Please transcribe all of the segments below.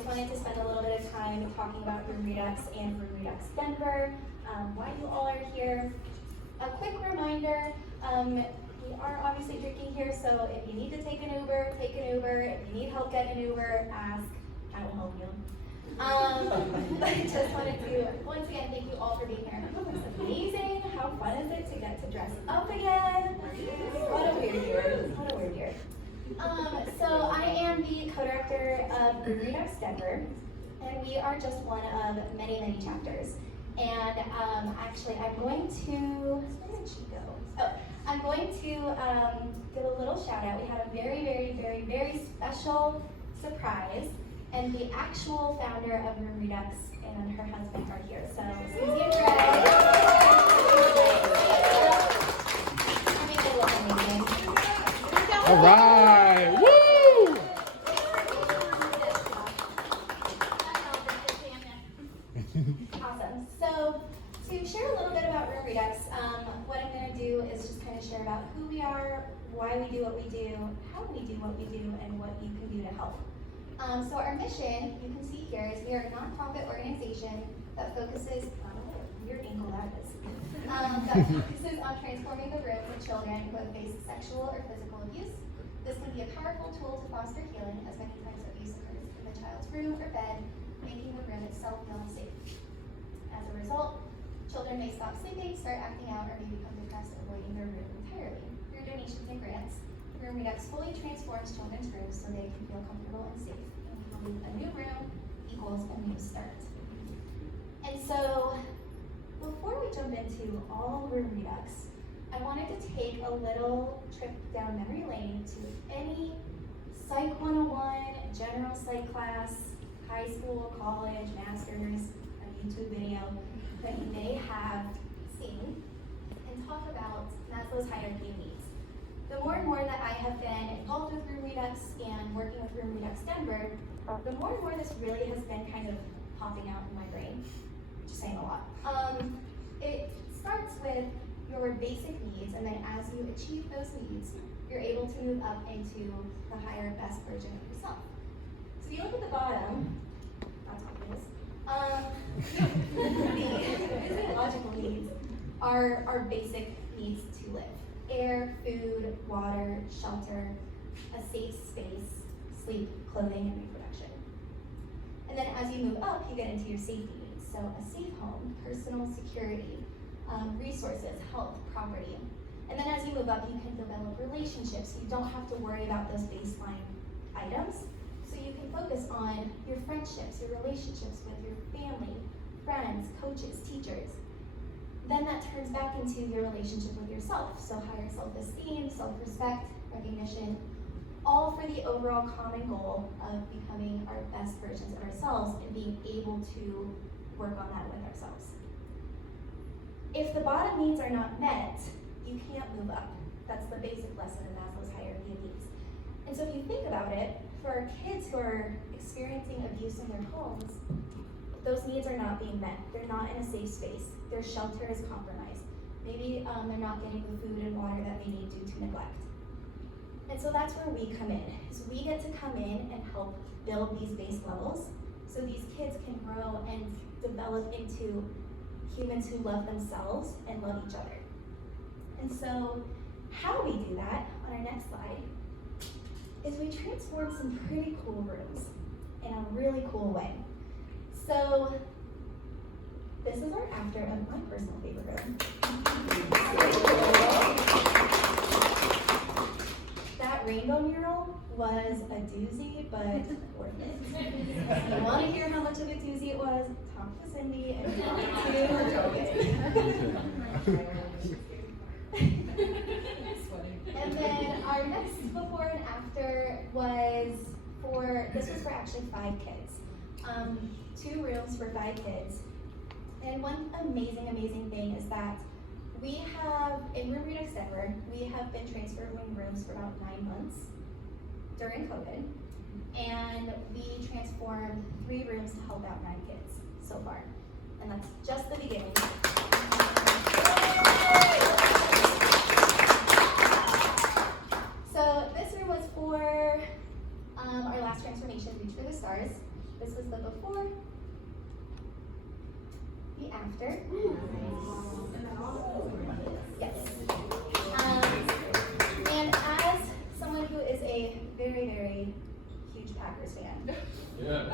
just wanted to spend a little bit of time talking about Room Redux and Room Redux Denver, why you all are here. A quick reminder, we are obviously drinking here, so if you need to take an Uber, take an Uber. If you need help getting an Uber, ask, I will help you. I just wanted to, once again, thank you all for being here. It's amazing. How fun is it to get to dress up again? What a weird year. What a weird year. So I am the co-director of Redux Denver, and we are just one of many, many chapters. And actually, I'm going to, where did she go? Oh, I'm going to give a little shout out. We had a very, very, very, very special surprise. And the actual founder of Room Redux and her husband are here. So Susie and Greg. I mean, they look amazing. All right, woo! Awesome. So to share a little bit about Room Redux, what I'm going to do is just kind of share about who we are, why we do what we do, how we do what we do, and what you can do to help. So our mission, you can see here, is we are a nonprofit organization that focuses, I don't know what weird angle that is, that focuses on transforming the rooms of children who have faced sexual or physical abuse. This can be a powerful tool to foster healing, as many times abuse occurs in the child's room or bed, making the room itself feel unsafe. As a result, children may stop sleeping, start acting out, or may become depressed, avoiding their room entirely. Through donations and grants, Room Redux fully transforms children's rooms so they can feel comfortable and safe. And we believe a new room equals a new start. And so, before we jump into all Room Redux, I wanted to take a little trip down memory lane to any Psych 101, general psych class, high school, college, master's, a YouTube video that you may have seen, and talk about Maslow's hierarchy of needs. The more and more that I have been involved with Room Redux and working with Room Redux Denver, the more and more this really has been kind of popping out in my brain. Just saying a lot. It starts with your basic needs, and then as you achieve those needs, you're able to move up into the higher, best version of yourself. So if you look at the bottom, that's obvious. The physiological needs are our basic needs to live. Air, food, water, shelter, a safe space, sleep, clothing, and reproduction. And then as you move up, you get into your safety needs. So a safe home, personal security, resources, health, property. And then as you move up, you can develop relationships. You don't have to worry about those baseline items. So you can focus on your friendships, your relationships with your family, friends, coaches, teachers. Then that turns back into your relationship with yourself. So higher self-esteem, self-respect, recognition, all for the overall common goal of becoming our best versions of ourselves and being able to work on that with ourselves. If the bottom needs are not met, you can't move up. That's the basic lesson in Maslow's hierarchy of needs. And so if you think about it, for our kids who are experiencing abuse in their homes, those needs are not being met. They're not in a safe space. Their shelter is compromised. Maybe they're not getting the food and water that they need due to neglect. And so that's where we come in. So we get to come in and help build these base levels so these kids can grow and develop into humans who love themselves and love each other. And so how we do that, on our next slide, is we transform some pretty cool rooms in a really cool way. So this is our after of my personal favorite room. That rainbow mural was a doozy, but worth it. If you want to hear how much of a doozy it was, talk to Cindy and talk to Jogan. And then our next before and after was this was for actually 5 kids. 2 rooms for 5 kids. And one amazing thing is that we have, in Room Redux Denver, we have been transferring rooms for about 9 months during COVID. And we transformed 3 rooms to help out 9 kids so far. And that's just the beginning. So this room was for our last transformation, Reach for the Stars. This is the before, the after. Yes. And as someone who is a very, very huge Packers fan,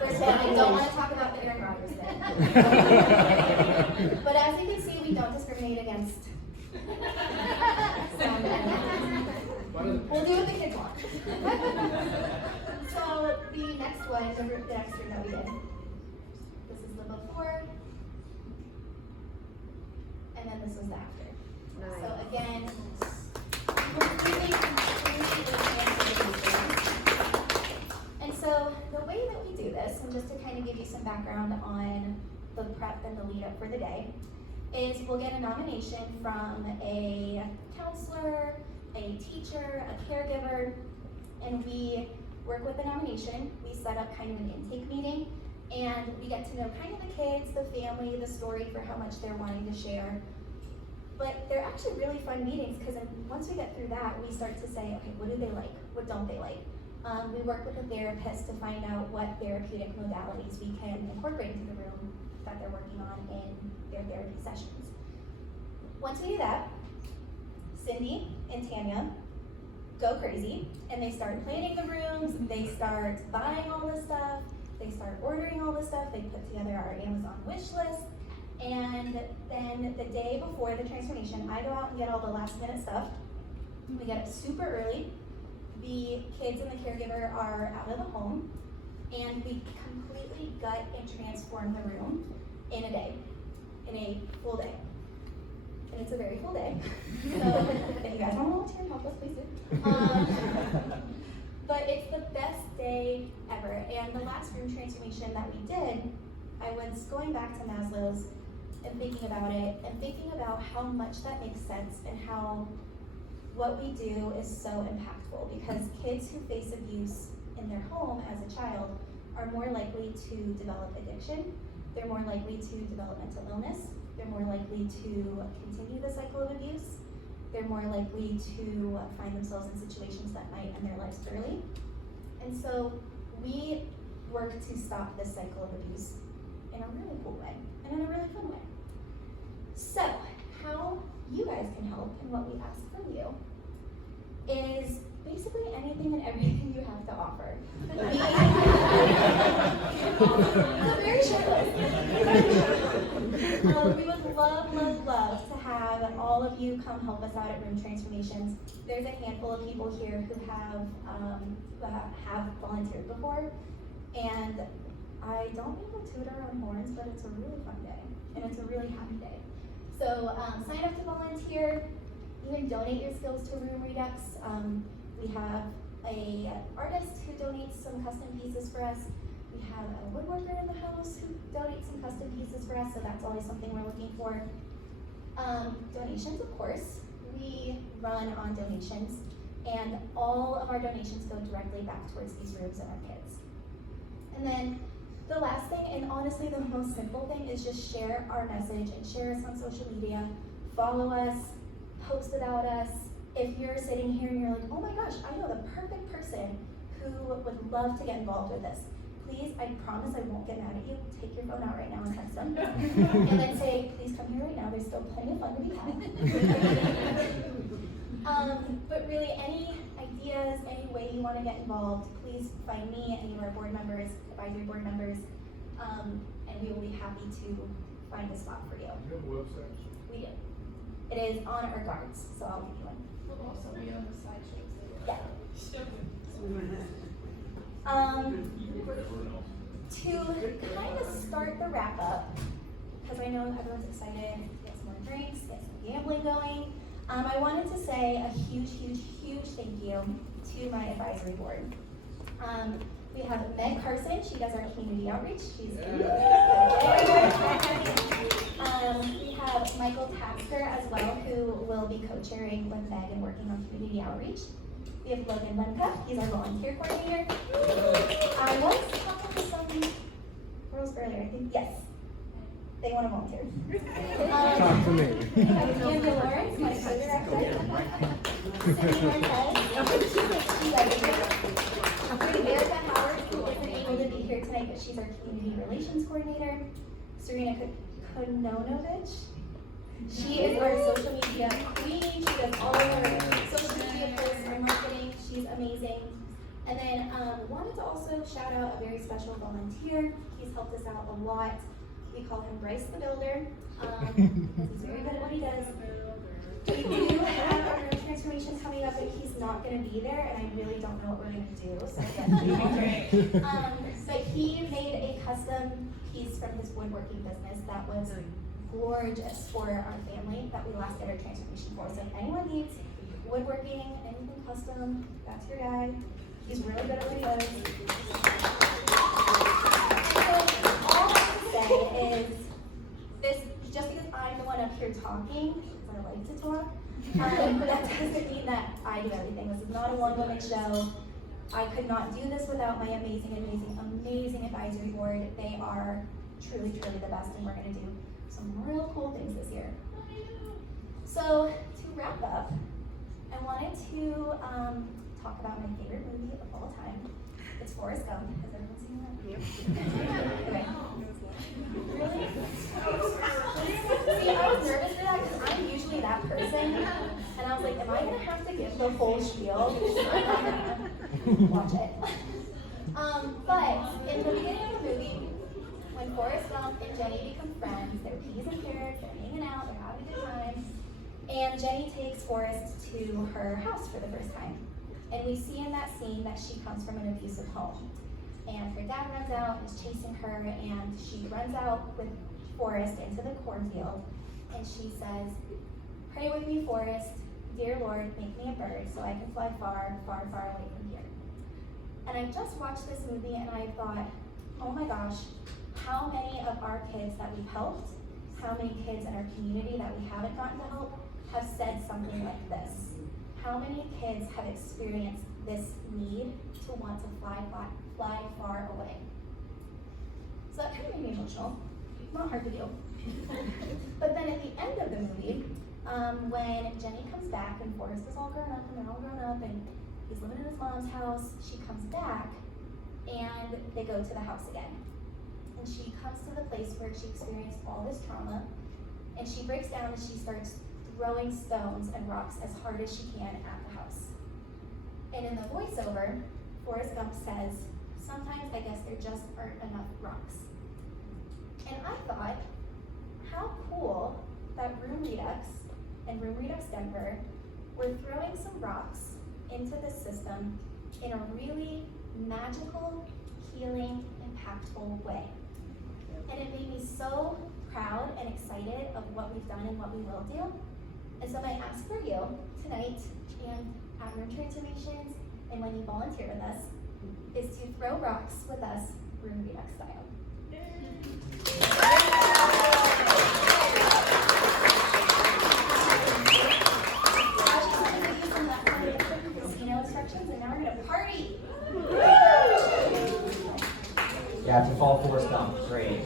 first I don't want to talk about the Aaron Rodgers thing. But as you can see, we don't discriminate against some animals. We'll do what the kids want. So the next one, the next room that we did, this is the before, and then this was the after. Nice. So again, completely and so the way that we do this, and just to kind of give you some background on the prep and the lead up for the day, is we'll get a nomination from a counselor, a teacher, a caregiver, and we work with the nomination. We set up kind of an intake meeting, and we get to know kind of the kids, the family, the story for how much they're wanting to share. But they're actually really fun meetings, because once we get through that, we start to say, okay, what do they like? What don't they like? We work with a therapist to find out what therapeutic modalities we can incorporate into the room that they're working on in their therapy sessions. Once we do that, Cindy and Tanya go crazy, and they start planning the rooms, they start buying all this stuff, they start ordering all this stuff, they put together our Amazon wish list, and then the day before the transformation, I go out and get all the last minute stuff. We get it super early. The kids and the caregiver are out of the home, and we completely gut and transform the room in a day, in a full day. And it's a very full day. So if you guys want to volunteer and help us, please do. But it's the best day ever. And the last room transformation that we did, I was going back to Maslow's and thinking about it, and thinking about how much that makes sense, and how what we do is so impactful, because kids who face abuse in their home as a child are more likely to develop addiction, they're more likely to develop mental illness, they're more likely to continue the cycle of abuse, they're more likely to find themselves in situations that might end their lives early. And so we work to stop this cycle of abuse in a really cool way, and in a really fun way. So, how you guys can help, and what we ask from you, is basically anything and everything you have to offer. It's a very short list. We would love to have all of you come help us out at Room Transformations. There's a handful of people here who have volunteered before, and I don't mean to toot our own horns, but it's a really fun day, and it's a really happy day. So sign up to volunteer, even donate your skills to Room Redux. We have an artist who donates some custom pieces for us. We have a woodworker in the house who donates some custom pieces for us, so that's always something we're looking for. Donations, of course. We run on donations, and all of our donations go directly back towards these rooms and our kids. And then the last thing, and honestly the most simple thing, is just share our message and share us on social media. Follow us, post about us. If you're sitting here and you're like, oh my gosh, I know the perfect person who would love to get involved with this, please, I promise I won't get mad at you. Take your phone out right now and text them. And then say, please come here right now. There's still plenty of fun to be had. But really, any ideas, any way you want to get involved, please find me, any of our board members, advisory board members, and we will be happy to find a spot for you. Do you have a website? We do. It is on our guards, so I'll give you one. We'll also be on the slideshows. Yeah. To kind of start the wrap up, because I know everyone's excited to get some more drinks, get some gambling going, I wanted to say a huge thank you to my advisory board. We have Meg Carson, she does our community outreach. She's we have Michael Tasker as well, who will be co-chairing with Meg and working on community outreach. We have Logan Lemka, he's our volunteer coordinator. I was talking to some girls earlier, I think, yes, they want to volunteer. Talk to me. We have Tammy Lawrence, my co-director. Cindy Marquez, she's editor. Erica Howard, who wasn't able to be here here tonight, but she's our community relations coordinator. Serena Kononovich. She is our social media queen. She does all of our social media posts, our marketing. She's amazing. And then wanted to also shout out a very special volunteer. He's helped us out a lot. We call him Bryce the Builder, because he's very good at what he does. We do have our room transformation coming up, and he's not going to be there, and I really don't know what we're going to do. So but he made a custom piece from his woodworking business that was gorgeous for our family that we last did our transformation for. So if anyone needs woodworking, anything custom, that's your guy. He's really good at what he does. So all I can say is this, just because I'm the one up here talking, because I like to talk, that doesn't mean that I do everything. This is not a one-woman show. I could not do this without my amazing advisory board. They are truly the best, and we're going to do some real cool things this year. So to wrap up, I wanted to talk about my favorite movie of all time. It's Forrest Gump. Has everyone seen that? Yep. Okay. Really? See, I was nervous for that because I'm usually that person, and I was like, am I gonna have to give the whole spiel? I'm not gonna watch it. But in the beginning of the movie, when Forrest Gump and Jenny become friends, they're peas and carrots, they're hanging out, they're having a good time, and Jenny takes Forrest to her house for the first time. And we see in that scene that she comes from an abusive home. And her dad runs out and is chasing her, and she runs out with Forrest into the cornfield, and she says, "Pray with me, Forrest. Dear Lord, make me a bird so I can fly far, far, far away from here." And I just watched this movie and I thought, oh my gosh, how many of our kids that we've helped, how many kids in our community that we haven't gotten to help have said something like this? How many kids have experienced this need to want to fly far away? So that kind of made me emotional. Not hard to do. But then at the end of the movie, when Jenny comes back and Forrest is all grown up and they're all grown up and he's living in his mom's house, she comes back and they go to the house again. And she comes to the place where she experienced all this trauma, and she breaks down and she starts throwing stones and rocks as hard as she can at the house. And in the voiceover, Forrest Gump says, "Sometimes I guess there just aren't enough rocks." And I thought, how cool that Room Redux and Room Redux Denver were throwing some rocks into this system in a really magical, healing, impactful way. And it made me so proud and excited of what we've done and what we will do. And so my ask for you tonight and at Room Transformations and when you volunteer with us is to throw rocks with us Room Redux style. Instructions, and now we're gonna party. Yeah, to fall Forrest Gump, great.